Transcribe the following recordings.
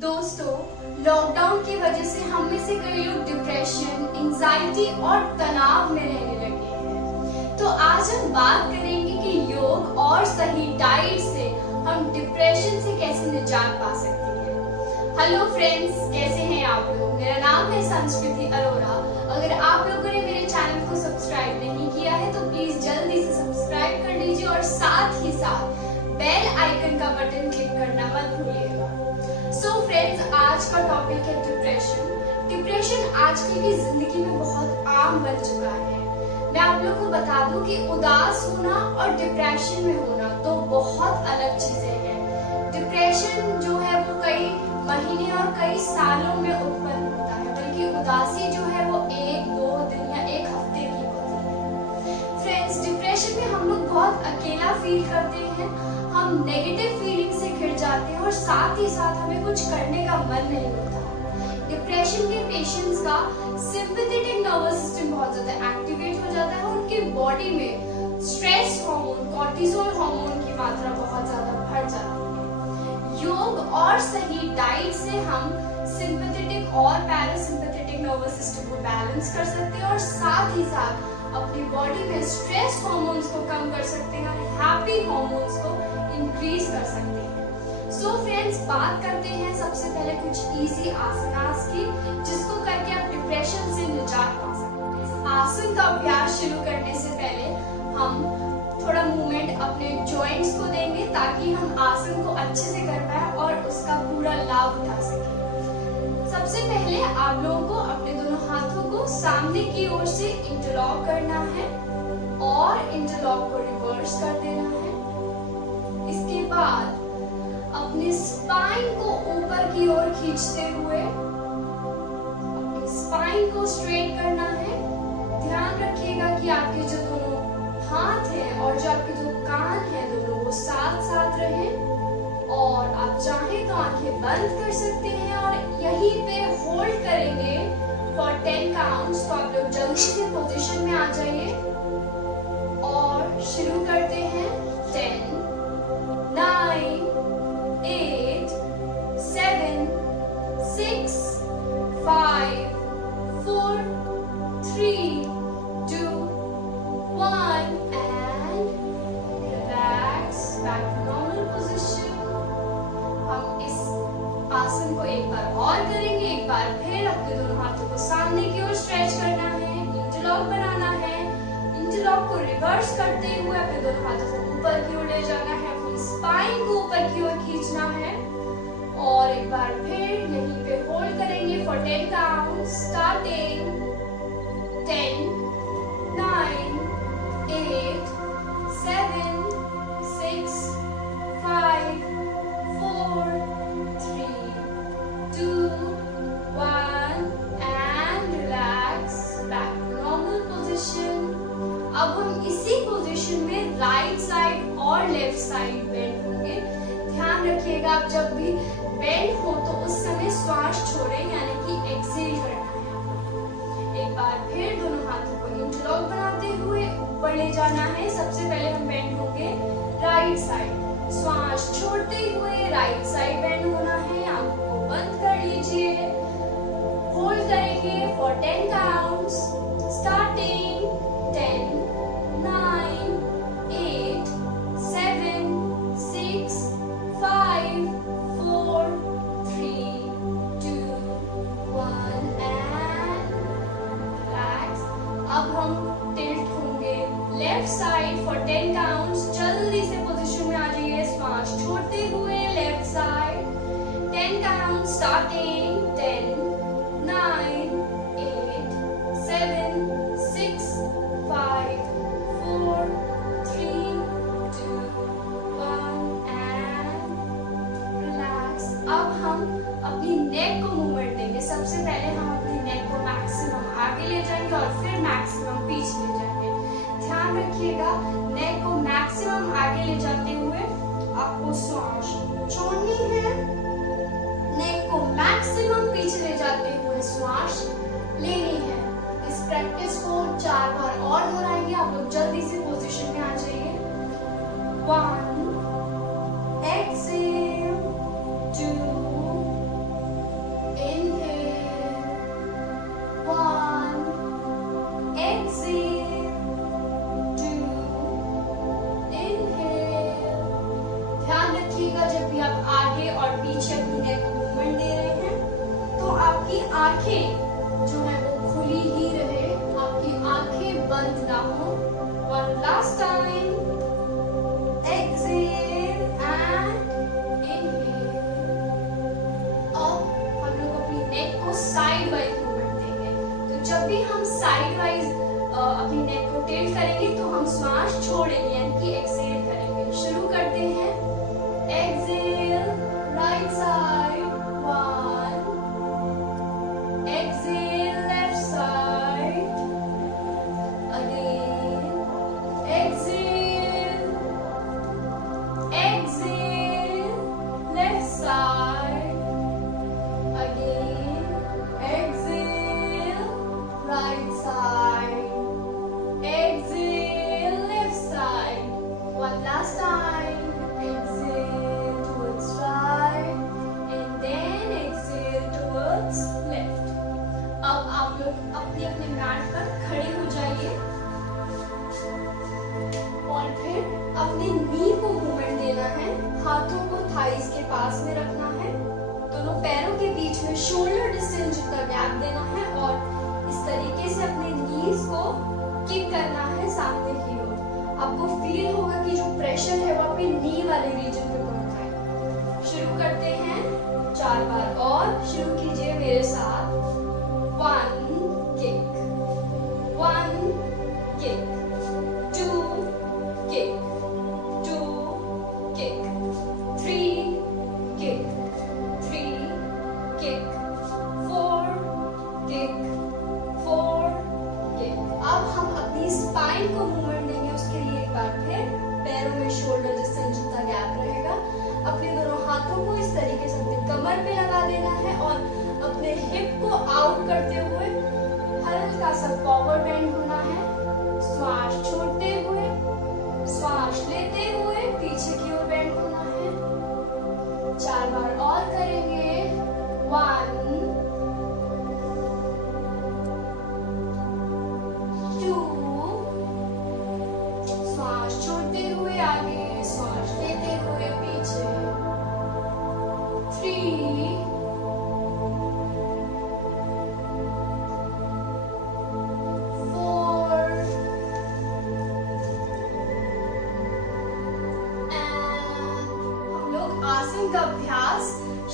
दोस्तों, लॉकडाउन की वजह से हम में से कई लोग डिप्रेशन, एंजाइटी और तनाव में रहने लगे हैं। तो आज हम बात करेंगे कि योग और सही डाइट से हम डिप्रेशन से कैसे निजात पा सकते हैं। हेलो फ्रेंड्स, कैसे हैं आप लोग? मेरा नाम है संस्कृति अरोरा। अगर आप लोगों ने मेरे चैनल को सब्सक्राइब नहीं किया है तो प्लीज जल्दी से सब्सक्राइब कर लीजिए और साथ ही साथ बेल आइकन का बटन क्लिक करना मत भूलिएगा। सो फ्रेंड्स, आज का टॉपिक है डिप्रेशन। डिप्रेशन आजकल की जिंदगी में बहुत आम बन चुका है। मैं आप लोगों को बता दूं कि उदास होना और डिप्रेशन में होना तो बहुत अलग चीजें हैं। डिप्रेशन जो है वो कई महीने और कई सालों में उत्पन्न होता है, बल्कि उदासी जो है वो 1-2 दिन या 1 हफ्ते की होती है। फ्रेंड्स, डिप्रेशन में हम लोग बहुत अकेला फील करते हैं, हम नेगेटिव फीलिंग से घिर जाते हैं और साथ ही साथ हमें कुछ करने का मन नहीं होता। डिप्रेशन के पेशेंट्स का सिंपैथेटिक नर्वस सिस्टम बहुत ज्यादा एक्टिवेट हो जाता है और उनके बॉडी में स्ट्रेस हार्मोन, कॉर्टिसोल हार्मोन की मात्रा बहुत ज्यादा बढ़ जाती है। योग और सही डाइट से हम सिंपैथेटिक और पैरासिम्पैथेटिक नर्वस सिस्टम को बैलेंस कर सकते हैं और साथ ही साथ अपनी बॉडी में स्ट्रेस हार्मोन्स को कम कर सकते हैं और हैप्पी हार्मोन्स को इंक्रीज कर सकते हैं। सो फ्रेंड्स, बात करते हैं सबसे पहले कुछ इजी आसनास की, जिसको करके आप डिप्रेशन से निजात पा सकते हैं। आसन का अभ्यास शुरू करने से पहले हम थोड़ा मूवमेंट अपने जॉइंट्स को देंगे ताकि हम आसन को अच्छे से कर पाए और उसका पूरा लाभ उठा सकें। सबसे पहले आप लोगों को अपने दोनों हाथों को सामने की ओर से इंटरलॉक करना है और इंटरलॉक को रिवर्स कर देना है। इसके बाद अपने स्पाइन को ऊपर की ओर खींचते हुए अपने स्पाइन को स्ट्रेट करना है। ध्यान रखिएगा कि आपके जो दोनों हाथ हैं और जो आपके जो कान हैं दोनों वो साथ साथ रहें। और आप चाहें तो आंखें बंद कर सकते हैं और यहीं पे होल्ड करेंगे फॉर 10 काउंट्स। तो आप लोग जल्दी से पोजीशन में आ जाइए और शुरू करते हैं। 10, 9, 8, 7, 6, 5, 4, 3, 2, 1 and relax back to normal position। हम इस आसन को एक बार और करेंगे। एक बार फिर अपने दोनों हाथों को सामने की ओर स्ट्रेच करना है, इंटरलॉक बनाना है। इंटरलॉक को रिवर्स करते हुए अपने दोनों हाथों को ऊपर की ओर ले जाना है, अपनी स्पाइन को ऊपर की ओर खींचना है और एक बार फिर यहीं पे होल्ड करेंगे for 10 counts. Starting 10, 9, 8, 7, 6, 5, 4, 3, 2, 1 and relax back to normal position। अब हम इसी पोजीशन में राइट साइड और लेफ्ट साइड बेंड होंगे। ध्यान रखिएगा, आप जब भी बेंड हो तो उस समय श्वास छोड़ें, यानी कि एक्सेल करना है। एक बार फिर दोनों हाथों को इंटरलॉक बनाते हुए ऊपर ले जाना है। सबसे पहले हम बेंड होंगे राइट साइड। श्वास छोड़ते हुए राइट साइड बेंड होना है। आंखों को बंद कर लीजिए, होल्ड करेंगे for 10 counts. Starting 10, 9, 8, 7, 6, 5, 4, 3, 2, 1 and relax। अब हम टिल्ट होंगे लेफ्ट साइड फॉर 10 काउंट्स। जल्दी से पोजीशन में आ जाइए, श्वास छोड़ते हुए left side. 10 counts starting 10, 9, 8, 7, 6, 5, 4, 3, 2, 1 and relax। अब हम अपनी नेक को मूवमेंट देंगे। सबसे पहले हम अपनी नेक को मैक्सिमम आगे ले जाएंगे और फिर मैक्सिमम पीछे ले जाएंगे। ध्यान रखिएगा, नेक को मैक्सिमम आगे ले जाते हुए आपको श्वास छोड़नी है। नेक को मैक्सिमम पीछे ले जाते हुए श्वास लेनी है। इस प्रैक्टिस को 4 बार और दोहराएंगे। आप लोग जल्दी से पोजीशन में आ जाइए। 1, एक्सेल, 2, आंखें जो है वो खुली ही रहे, आपकी आंखें बंद ना हो। और last time exhale and inhale. अब हम लोग अपनी नेक को साइड वाइज मूवमेंट देंगे। तो जब भी हम साइड वाइज अपनी नेक को टिल्ट करेंगे तो हम श्वास छोड़ेंगे, यानी कि एक्सेल करेंगे। शुरू करते हैं। Exhale right side 1, exhale left side, again exhale, exhale left side, again exhale right side, exhale left side, one last time, exhale towards right and then exhale towards left। अब आप लोग अपने अपने मैट पर खड़े हो जाइए और फिर अपने नी को मूवमेंट देना है, हाथों को थाइस के पास में रखना है, दोनों पैरों के बीच में शोल्डर डिस्टेंस जितना गैप देना है और इस तरीके से अपने नीज को किक करना है सामने की ओर। आपको फील होगा कि जो प्रेशर है वो आपके नी वाले रीजन पे पड़ता है। शुरू करते हैं 4 बार और शुरू कीजिए मेरे साथ। 1 kick, 1 kick, 2 kick, 2 kick, 3 kick, 3 kick, 4 kick, 4 kick. अब हम अपनी स्पाइन को मूवमेंट देंगे। उसके लिए एक बार फिर पैरों में शोल्डर डिस्टेंस जितना गैप रहेगा, अपने दोनों हाथों को इस तरीके से अपने कमर पे लगा देना है और अपने हिप को आउट करते हुए हल्का सा फॉरवर्ड बेंड होना है। श्वास छोड़ते हुए, श्वास लेते हुए पीछे की ओर बेंड होना है। 4 बार और करेंगे। 1 2, श्वास छोड़ते हुए आगे, श्वास लेते हुए पीछे। 3 4 हम लोग आसन का अभ्यास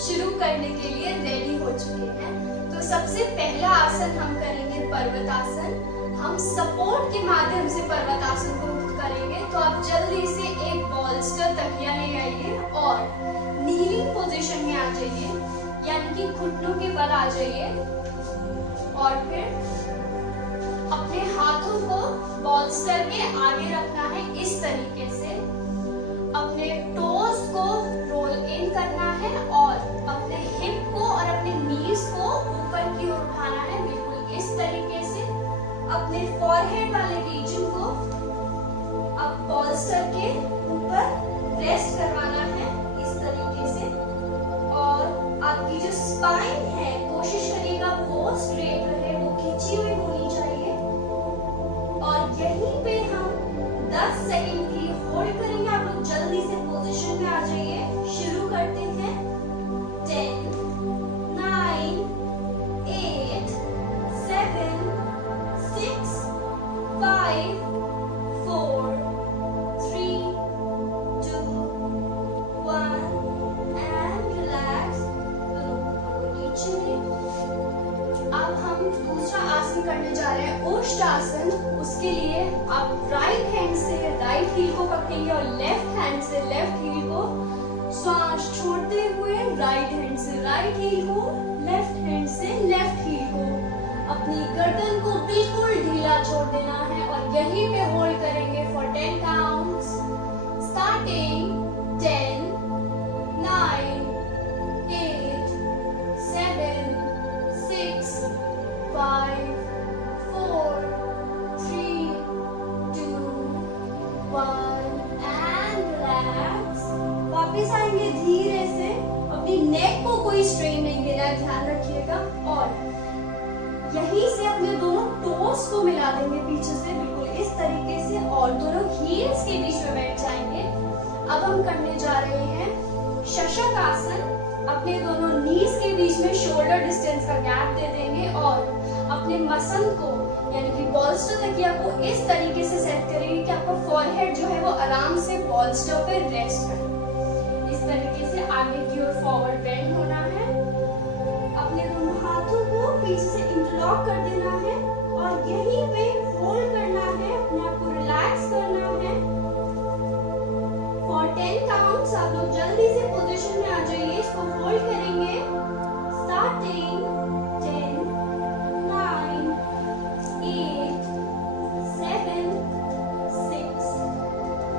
शुरू करने के लिए रेडी हो चुके हैं। तो सबसे पहला आसन हम करेंगे पर्वतासन। हम सपोर्ट के माध्यम से पर्वतासन को करेंगे। तो आप जल्दी से एक बॉल्स्टर तकिया ले आइए और नीलिंग पोजीशन में आ जाइए, यानी कि घुटनों के बल आ जाइए और फिर अपने हाथों को बॉल्स्टर के आगे रखना है इस तरीके से। अपने टोज को रोल इन करना है और अपने हिप को और अपने नीज को ऊपर की ओर उठाना है, बिल्कुल इस तरीके से। अपने फॉरहेड वाले रीजन को अब बॉल्स्टर के ऊपर रेस्ट करवाना है इस तरीके से। और आपकी जो स्पाइन है कोशिश करिएगा वो स्ट्रेट रहे, वो खींची हुई होनी चाहिए। और यहीं पे हम 10 सेकंड के लिए होल्ड करेंगे। आप लोग जल्दी से पोजीशन में आ जाइए। शुरू करते हैं। 10 9 8 7 6 5 4 3 2 1 and relax। नीचे। अब हम दूसरा आसन करने जा रहे हैं, ओष्टासन। उसके लिए आप राइट हैंड से राइट हील को पकड़ेंगे और लेफ्ट हैंड से लेफ्ट हील को, श्वास छोड़ते हुए राइट हैंड से राइट हील को, लेफ्ट हैंड से लेफ्ट हील को। अपनी गर्दन को बिल्कुल ढीला छोड़ देना है और यहीं पे होल्ड करेंगे for 10 counts. Starting 10 9 8 7 6 5 4 3 2 1 and relax। वापिस आएंगे धीरे से। अपनी नेक को कोई स्ट्रेन नहीं देना है, ध्यान रखिएगा। और यहीं से अपने दोनों टोस को मिला देंगे पीछे से, बिल्कुल इस तरीके से, और दोनों हील्स के बीच में बैठ जाएंगे। अब हम करने जा रहे हैं शशक आसन। अपने दोनों नीज के बीच में शोल्डर डिस्टेंस का गैप दे देंगे। मसल को यानी कि बॉल्स्टर तकिया को इस तरीके से सेट करेंगे कि आपका फॉरहेड जो है वो आराम से बॉल्स्टर पे रेस्ट करे। इस तरीके से आगे की ओर फॉरवर्ड बेंड होना है। अपने दोनों हाथों को पीछे से इंटरलॉक कर देना है और यहीं पे होल्ड करना है, अपने आप को रिलैक्स करना है। फॉर 10 काउंट्स आप लोग जल्दी से पोजीशन में आ जाइए। इसको होल्ड करेंगे। Starting 10, 9, 8, 7, 6,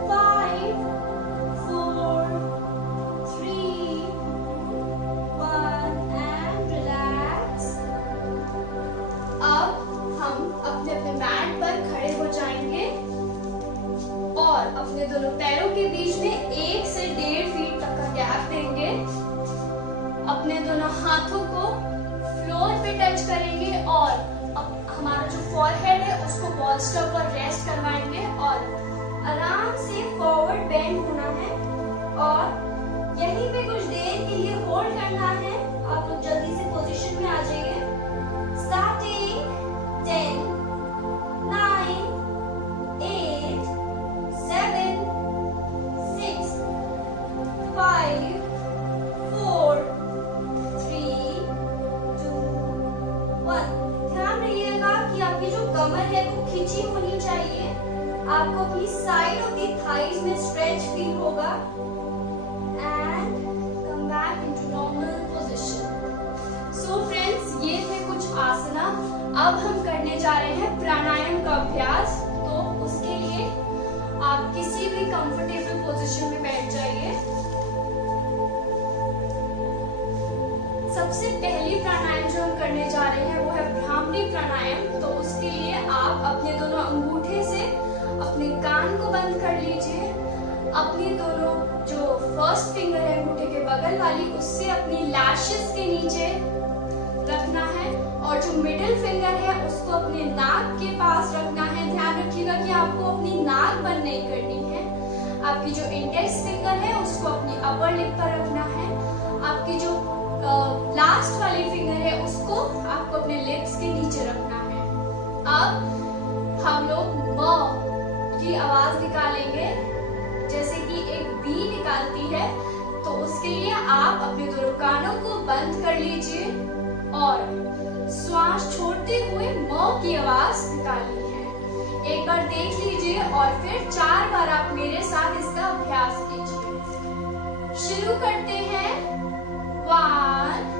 5, 4, 3, 1 and relax। अब हम अपने अपने मैट पर खड़े हो जाएंगे और अपने दोनों पैरों के बीच में 1 से 1.5 फीट तक का गैप देंगे। अपने दोनों हाथों को फ्लोर पे टच करेंगे और हमारा जो फॉरहेड है उसको बॉल्स्टर पर रेस्ट करवाएंगे और आराम से फॉरवर्ड बेंड होना है और यहीं पे कुछ देर के लिए होल्ड करना है। आप लोग जल्दी से पोजीशन में आ जाइए। स्टार्टिंग 10, 9, 8, 7, 6, 5, 4, 3, 2, 1। ध्यान रखिएगा कि आपकी जो कमर है वो खिंची होनी चाहिए। आपको अपनी साइड ऑफ दी थाइज में स्ट्रेच फील होगा। And come back into normal position. So friends, ये थे कुछ आसना। अब हम करने जा रहे हैं प्राणायाम का अभ्यास। तो उसके लिए आप किसी भी कंफर्टेबल पोजीशन में बैठ जाइए। सबसे पहली प्राणायाम जो हम करने जा रहे हैं वो है भ्रामरी प्राणायाम। तो उसके लिए आप अपने दोनों अंगूठे से अपने कान को बंद कर लीजिए। अपनी दोनों जो फर्स्ट फिंगर है अंगूठे के बगल वाली, उससे अपनी लैशेस के नीचे रखना है और जो मिडिल फिंगर है उसको अपने नाक के पास रखना है। ध्यान रखिएगा कि आपको अपनी नाक बंद नहीं करनी है। आपकी जो इंडेक्स फिंगर है उसको अपनी अपर लिप पर रखना है। आपकी जो लास्ट वाली फिंगर है उसको आपको अपने लिप्स के नीचे रखना है। अब हम लोग म की आवाज निकालेंगे, जैसे कि एक बी निकालती है। तो उसके लिए आप अपने दोनों कानों को बंद कर लीजिए और श्वास छोड़ते हुए म की आवाज निकालनी है। एक बार देख लीजिए और फिर 4 बार आप मेरे साथ इसका अभ्यास कीजिए। शुरू करते हैं। 1,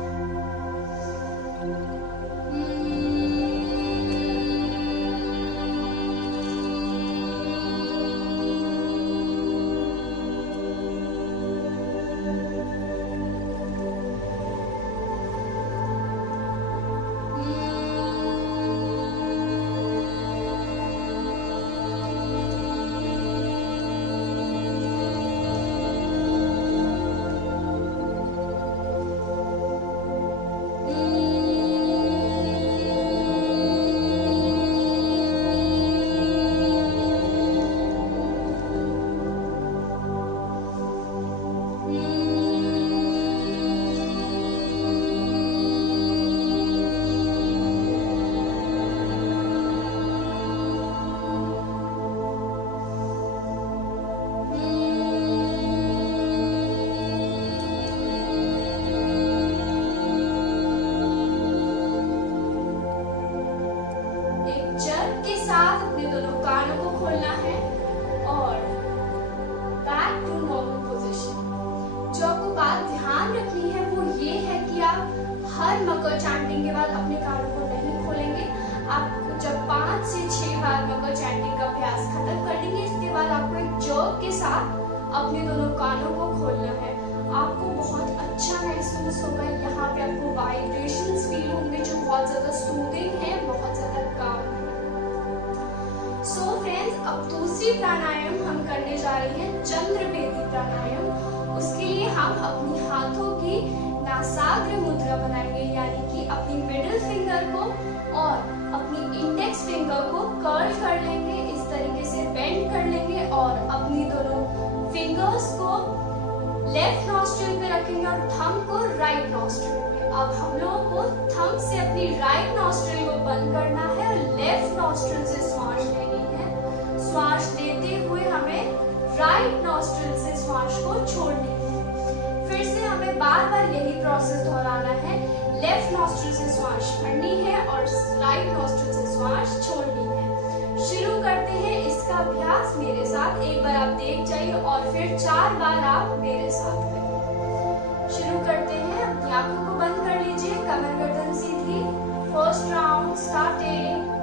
हर मकर चैंटिंग के बाद अपने कानों को नहीं खोलेंगे। आप जब 5 से 6 बार मकर चैंटिंग का अभ्यास खत्म कर देंगे, इसके बाद आपको एक जर्क के साथ अपने दोनों कानों को खोलना है। आपको बहुत अच्छा महसूस होगा। यहाँ पे आपको वाइब्रेशंस फील होंगे जो बहुत ज्यादा सूदिंग है, बहुत ज्यादा काम है। सो फ्रेंड्स, अब दूसरी प्राणायाम हम करने जा रहे हैं चंद्रपेदी प्राणायाम। उसके लिए हम अपनी हाथों की नासाग्र मुद्रा बनाएंगे, यानी कि अपनी मिडिल फिंगर को और अपनी इंडेक्स फिंगर को कर्ल कर लेंगे, इस तरीके से बेंड कर लेंगे और अपनी दोनों फिंगर्स को लेफ्ट नॉस्ट्रिल पे रखेंगे और थंब को राइट नॉस्ट्रिल पे। अब हम लोगों को थंब से अपनी राइट नॉस्ट्रिल को बंद करना है और लेफ्ट नॉस्ट्रिल से श्वास लेनी है। श्वास लेते हुए हमें राइट नॉस्ट्रिल से श्वास को छोड़नी है। फिर से हमें बार बार यही प्रोसेस दोहराना है। लेफ्ट नॉस्ट्रिल से श्वास भरनी है और राइट नॉस्ट्रिल से श्वास छोड़नी है। शुरू करते हैं इसका अभ्यास मेरे साथ। एक बार आप देख जाइए और फिर 4 बार आप मेरे साथ करिए। शुरू करते हैं। अपनी आंखों को बंद कर लीजिए, कमर गर्दन सीधी। First round starting.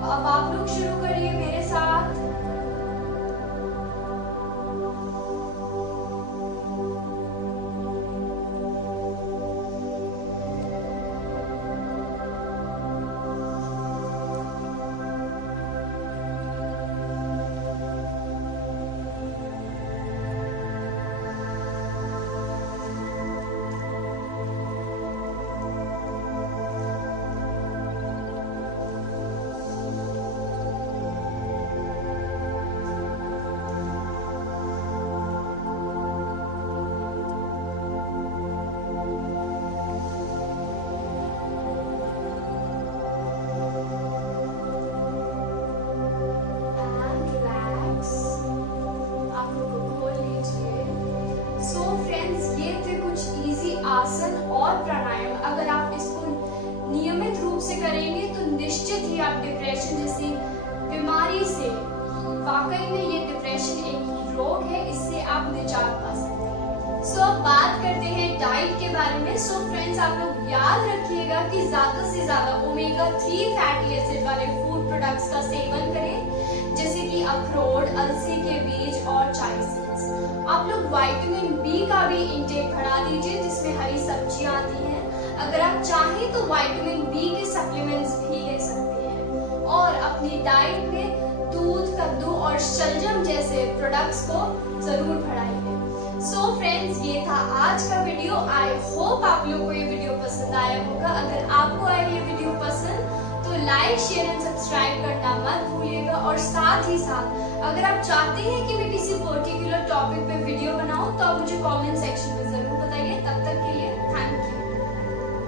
अब आप लोग शुरू करिए मेरे साथ। आसन और प्राणायाम अगर आप इसको नियमित रूप से करेंगे तो निश्चित ही आप डिप्रेशन जैसी बीमारी से, वाकई में ये डिप्रेशन एक रोग है, इससे आप निजात पा सकते हैं। सो अब बात करते हैं डाइट के बारे में। सो फ्रेंड्स, आप लोग याद रखिएगा कि ज्यादा से ज्यादा ओमेगा 3 फैटी एसिड वाले फूड प्रोडक्ट्स का सेवन करें, जैसे कि अखरोट, अलसी के बीज और चाय सीड्स। आप लोग विटामिन बी का भी इंटेक बढ़ा दीजिए, जिसमें हरी सब्जियां आती हैं। अगर आप चाहें तो विटामिन बी के सप्लीमेंट्स भी ले सकते हैं। और अपनी डाइट में दूध, कद्दू और शलजम जैसे प्रोडक्ट्स को जरूर बढ़ाइए। सो फ्रेंड्स, ये था आज का वीडियो। आई होप आप लोग को ये वीडियो पसंद आया होगा। अगर आपको आया ये वीडियो पसंद तो लाइक, शेयर एंड सब्सक्राइब करना मत भूलिएगा। और साथ ही साथ अगर आप चाहते हैं कि मैं किसी पर्टिकुलर टॉपिक पे वीडियो बनाऊं तो आप मुझे कमेंट सेक्शन में जरूर बताइए।